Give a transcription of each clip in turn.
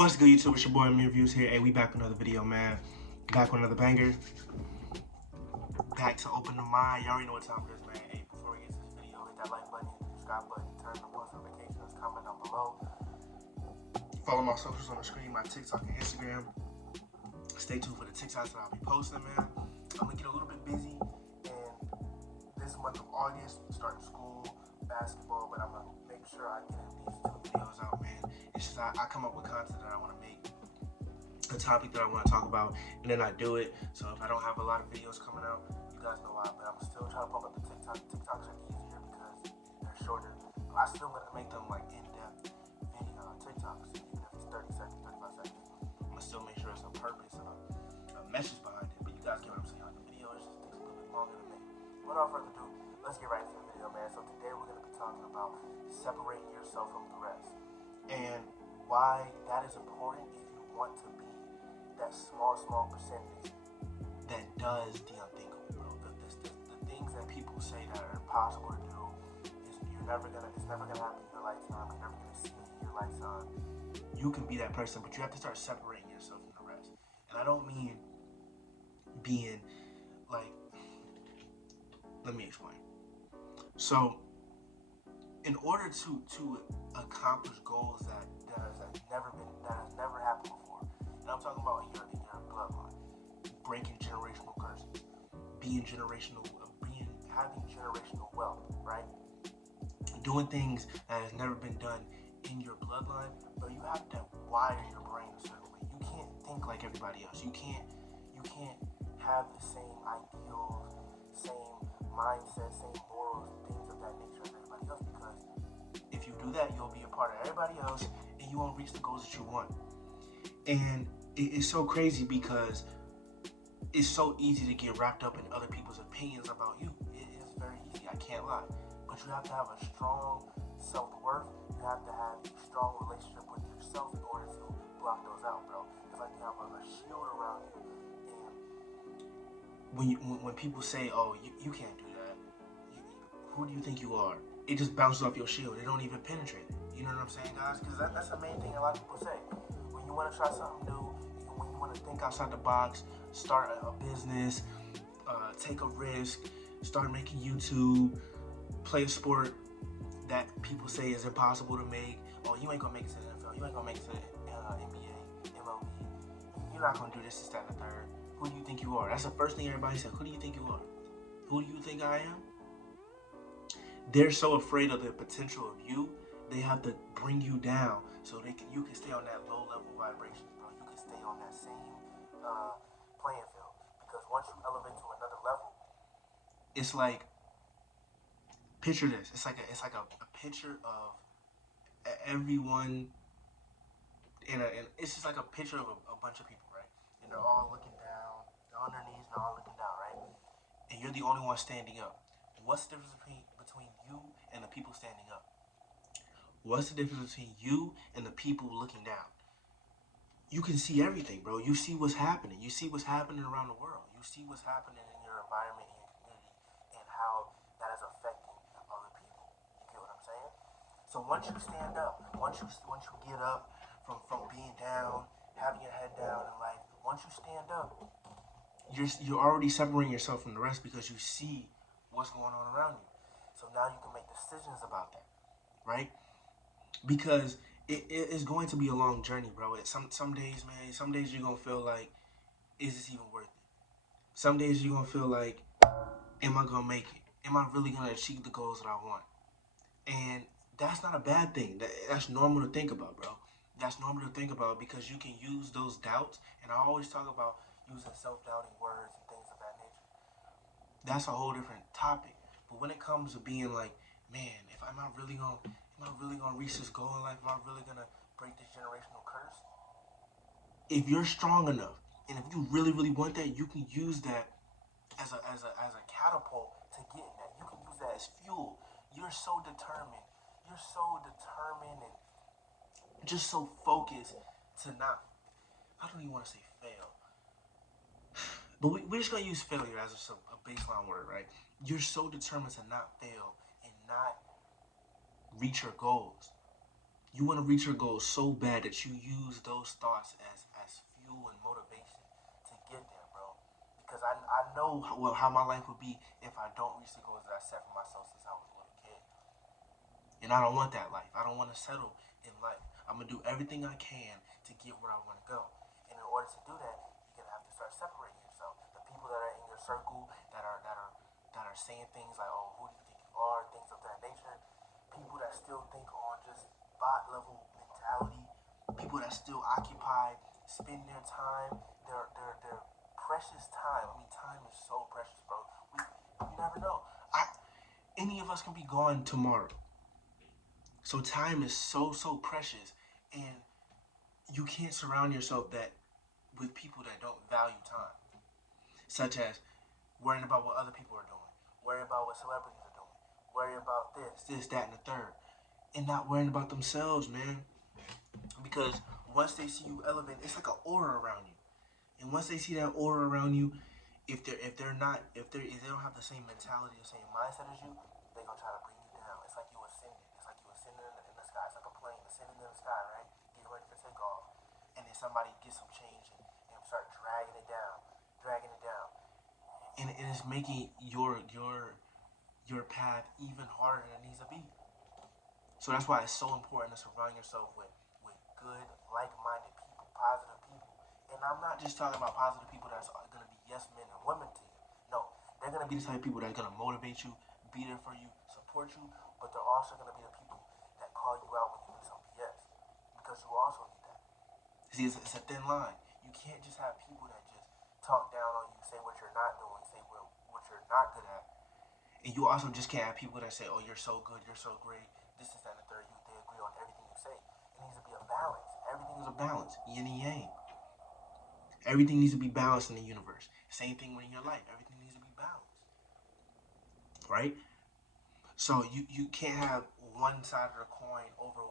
What's good, YouTube? It's your boy AmirViews here. Hey, we back with another video, man. Back with another banger. Back to open the mind. You already know what time it is, man. Hey, before we get to this video, hit that like button, hit the subscribe button, turn on post notifications, comment down below. Follow my socials on the screen, my TikTok and Instagram. Stay tuned for the TikToks that I'll be posting, man. I'm gonna get a little bit busy in this month of August, starting school, basketball, but I'm gonna make sure I get these 2 videos out, man. It's just I come up with content that I want to make, a topic that I want to talk about, and then I do it. So if I don't have a lot of videos coming out, you guys know why, but I'm still trying to pump up the TikTok. TikToks are easier because they're shorter. I still gonna make them like in-depth video TikToks, even if it's 30 seconds, 35 seconds. I'm gonna still make sure it's a purpose and a message behind it, but you guys get what I'm saying. Like the video is just takes a little bit longer to make. Without further ado, let's get right into the video, man. So today we're gonna be talking about separating yourself from the rest, and why that is important if you want to be that small percentage that does the unthinkable, bro. The things that people say that are impossible to do, it's never gonna happen in your lifetime. You're never gonna see it in your lifetime. You can be that person, but you have to start separating yourself from the rest. And I don't mean being like, let me explain. So in order to accomplish goals that has never happened before, and I'm talking about in your bloodline, breaking generational curses, having generational wealth, right? Doing things that has never been done in your bloodline, but you have to wire your brain a certain way. You can't think like everybody else. You can't have the same ideals, same mindset, same morals, things of that nature as everybody else, because if you do that, you'll be a part of everybody else and you won't reach the goals that you want. And it's so crazy because it's so easy to get wrapped up in other people's opinions about you. It is very easy, I can't lie. But you have to have a strong self-worth. You have to have a strong relationship with yourself in order to block those out, bro. It's like you have a shield around you. And when people say, oh, you can't do that, who do you think you are? It just bounces off your shield. It don't even penetrate it. You know what I'm saying, guys? Because that's the main thing a lot of people say. When you want to try something new, when you want to think outside the box, start a business, take a risk, start making YouTube, play a sport that people say is impossible to make. Oh, you ain't gonna make it to the NFL. You ain't gonna make it to the NBA, MLB. You're not gonna do this, that, and the third. Who do you think you are? That's the first thing everybody says. Who do you think you are? Who do you think I am? They're so afraid of the potential of you, they have to bring you down so you can stay on that low level vibration, bro. You can stay on that same playing field, because once you elevate to another level, it's like, picture this. It's like a picture of everyone, and it's just like a picture of a bunch of people, right? And they're all looking down. They're on their knees and they're all looking down, right? And you're the only one standing up. What's the difference between you and the people standing up? What's the difference between you and the people looking down? You can see everything, bro. You see what's happening. You see what's happening around the world. You see what's happening in your environment, in your community, and how that is affecting other people. You get what I'm saying? So once you stand up, once you get up from being down, having your head down in life, once you stand up, you're already separating yourself from the rest because you see what's going on around you. So now you can make decisions about that, right? Because it is going to be a long journey, bro. Some days, man, some days you're gonna feel like, is this even worth it? Some days you're gonna feel like, am I gonna make it? Am I really gonna achieve the goals that I want? And that's not a bad thing. That's normal to think about, bro. That's normal to think about because you can use those doubts. And I always talk about using self-doubting words and things of that nature. That's a whole different topic. But when it comes to being like, man, am I really gonna reach this goal in life? Am I really gonna break this generational curse? If you're strong enough, and if you really want that, you can use that as a catapult to get in that. You can use that as fuel. You're so determined. You're so determined and just so focused to not, I don't even want to say fail, but we're just going to use failure as a baseline word, right? You're so determined to not fail and not reach your goals You want to reach your goals so bad that you use those thoughts as fuel and motivation to get there, bro. Because I know how my life would be if I don't reach the goals that I set for myself since I was a little kid. And I don't want that life. I don't want to settle in life. I'm going to do everything I can to get where I want to go. And in order to do that, you're going to have to start separating yourself. The people that are in your circle that are saying things like, "Oh, who do you think you are?" things of that nature. People that still think on just bot level mentality. People that still occupy, spend their time, their precious time. I mean, time is so precious, bro. You never know. Any of us can be gone tomorrow. So time is so precious, and you can't surround yourself that with people that don't value time, such as worrying about what other people are doing, worrying about what celebrities are doing, worrying about this, that, and the third, and not worrying about themselves, man. Because once they see you elevate, it's like an aura around you, and once they see that aura around you, if they don't have the same mentality, the same mindset as you, they're gonna try to bring you down. It's like you ascending. It's like you ascending in the sky. It's like a plane ascending in the sky, right? Getting ready for takeoff, and then somebody gets some change and start dragging it down, and it is making your path even harder than it needs to be. So that's why it's so important to surround yourself with good, like-minded people, positive people. And I'm not just talking about positive people that's going to be yes men and women to you. No, they're going to be the type of people that's going to motivate you, be there for you, support you, but they're also going to be the people that call you out when you do some BS. Because you also need that. See, it's a thin line. You can't just have people that just talk down on you, say what you're not doing, say what you're not good at. And you also just can't have people that say, "Oh, you're so good, you're so great, this is that and the third." They agree on everything you say. It needs to be a balance. Everything is a balance, yin and yang. Everything needs to be balanced in the universe. Same thing when in your life. Everything needs to be balanced, right? So you can't have one side of the coin over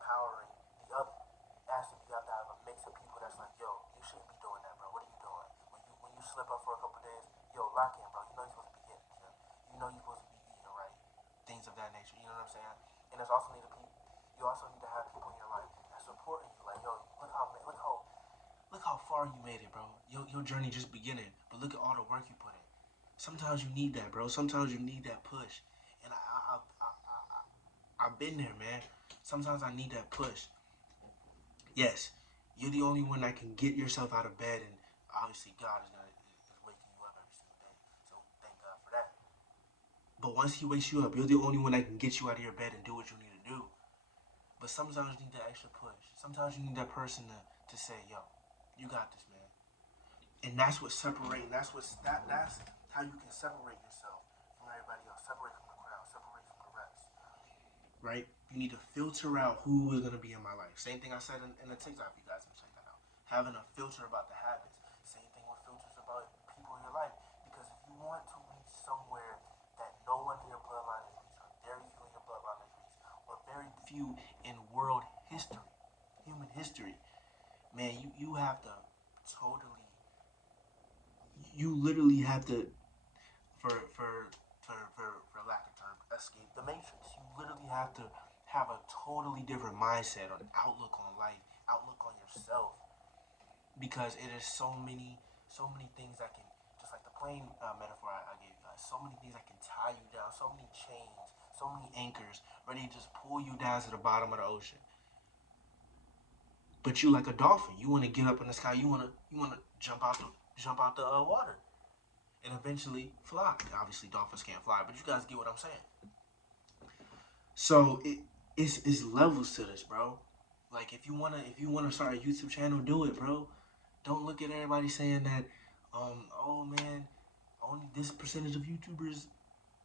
powering the other. It has to be, you have to have a mix of people that's like, "Yo, you shouldn't be doing that, bro. What are you doing? When you slip up for a couple days, yo, lock in, bro. You know you're supposed to be hitting the gym. You know you're supposed to be eating right. Things of that nature. You know what I'm saying? And there's also need to be you also need to have people in your life that supporting you. Like, yo, look how far you made it, bro. Your journey just beginning, but look at all the work you put in. Sometimes you need that, bro. Sometimes you need that push, and I've been there, man. Sometimes I need that push. Yes, you're the only one that can get yourself out of bed, and obviously God is waking you up every single day. So thank God for that. But once He wakes you up, you're the only one that can get you out of your bed and do what you need to do. But sometimes you need that extra push. Sometimes you need that person to say, "Yo, you got this, man." And that's what separating. That's how you can separate yourself from everybody else. Separate from the crowd. Separate from the rest. Right? You need to filter out who is gonna be in my life. Same thing I said in the TikTok. You guys can check that out. Having a filter about the habits. Same thing with filters about people in your life. Because if you want to reach somewhere that no one in your bloodline has reached, or very few in your bloodline has reached, or very few in world history, human history, man, you have to totally, you literally have to, for lack of term, escape the matrix. You literally have to have a totally different mindset or outlook on life, outlook on yourself, because it is so many things that can, just like the plane metaphor I gave you guys, so many things that can tie you down, so many chains, so many anchors, ready to just pull you down to the bottom of the ocean. But you like a dolphin, you want to get up in the sky, you want to jump out the water, and eventually fly. Obviously, dolphins can't fly, but you guys get what I'm saying. So it's levels to this, bro. Like if you wanna start a YouTube channel, do it, bro. Don't look at everybody saying that, oh man, only this percentage of YouTubers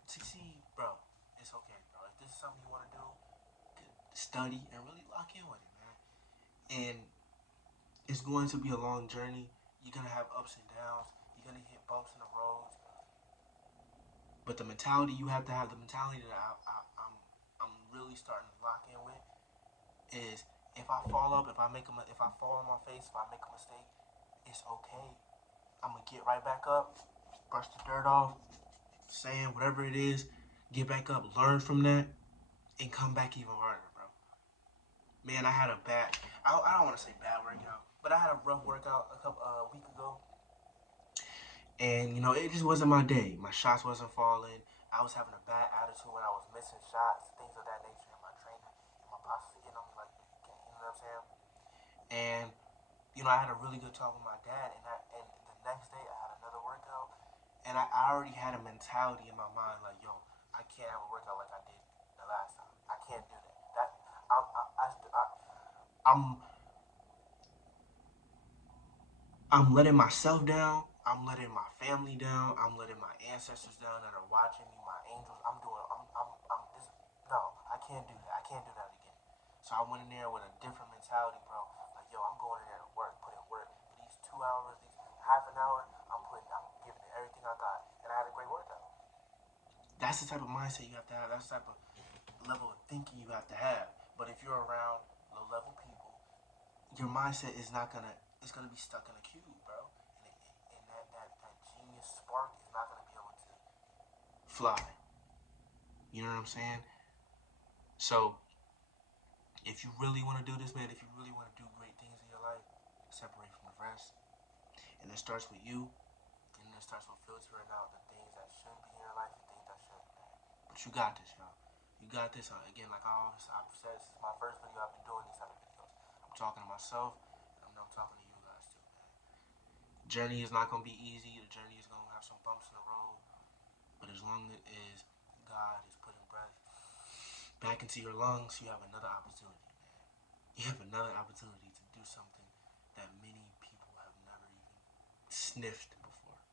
succeed, bro. It's okay, bro. If this is something you want to do, study and really lock in with it, man. And it's going to be a long journey. You're gonna have ups and downs. You're gonna hit bumps in the roads. But the mentality you have to have, the mentality that I'm really starting to lock in with, is if I fall up, if I fall on my face, if I make a mistake, it's okay. I'm gonna get right back up, brush the dirt off, saying whatever it is, get back up, learn from that, and come back even harder, bro. Man, I had a bad. I don't want to say bad workout, but I had a rough workout a week ago, and it just wasn't my day. My shots wasn't falling. I was having a bad attitude when I was missing shots, things of that nature. And my trainer and my boss was getting on me like, you know what I'm saying? And I had a really good talk with my dad, and the next day I had another workout, and I already had a mentality in my mind like, yo, I can't have a workout like I did the last time. I can't do that. I'm I'm letting myself down. I'm letting my family down. I'm letting my ancestors down that are watching me. My angels. I'm doing. I'm this. No, I can't do that. I can't do that again. So I went in there with a different mentality, bro. Like, yo, I'm going in there to work, put in work. For these 2 hours, these half an hour, I'm giving it everything I got, and I had a great workout. That's the type of mindset you have to have. That's the type of level of thinking you have to have. But if you're around low level people, your mindset is not gonna. It's gonna be stuck in a cube, bro. And that genius spark is not gonna be able to fly. You know what I'm saying? So if you really want to do this, man, if you really want to do great things in your life, separate from the rest. And it starts with you, and it starts with filtering out the things that should be in your life and things that shouldn't, man. But you got this, y'all. You got this. Again, like I've said, this is my first video I've been doing these type of videos. I'm talking to myself, and I'm talking to you guys too, man. Journey is not gonna be easy. The journey is gonna have some bumps in the road, but as long as God is putting breath back into your lungs, you have another opportunity, man. You have another opportunity to do something that many people have never even sniffed before.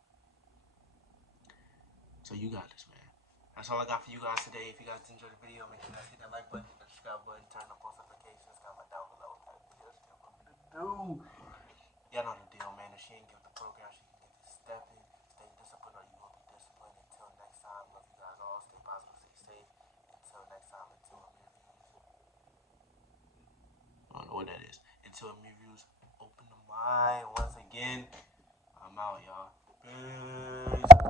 So you got this, man. That's all I got for you guys today. If you guys enjoyed the video, make sure you guys hit that like button, hit that subscribe button, turn on post notifications, comment down below what kind of videos you want me to do. Y'all know the deal, man. If she ain't get the program, she can get this step in. Stay disciplined or you will be disciplined. Until next time, love you guys all. Stay positive, stay safe. Until next time, until AmirViews. I don't know what that is. Until AmirViews, open the mind once again. I'm out, y'all. Peace.